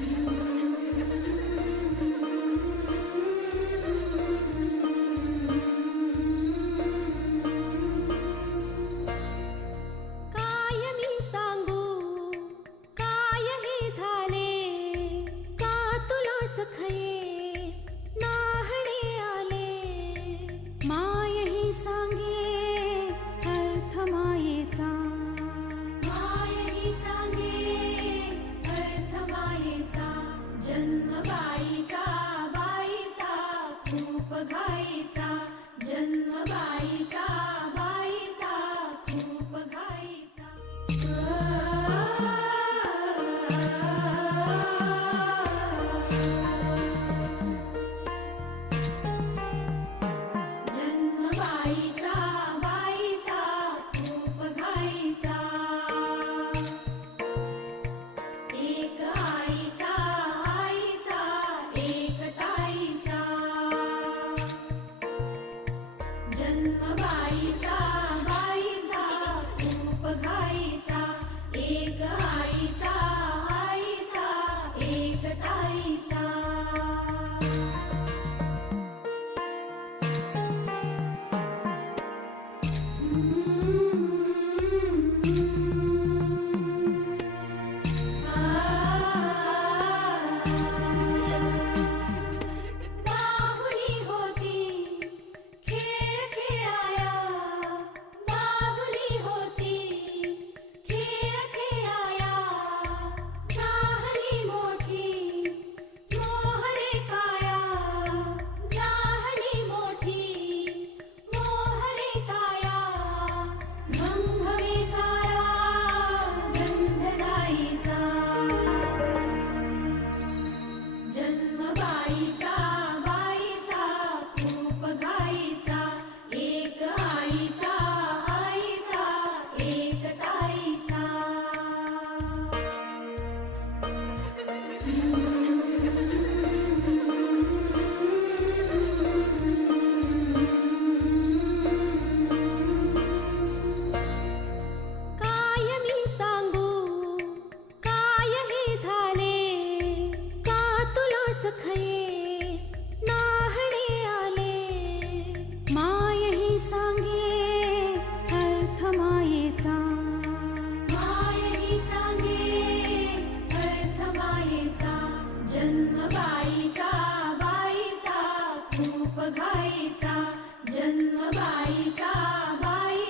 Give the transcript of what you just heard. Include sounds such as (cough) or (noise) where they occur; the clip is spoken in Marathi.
Thank (laughs) you. घाईचा जन्म बाईचा एकताईचा mm -hmm. Thank you. बाप घाईचा जन्म बाईचा बाई.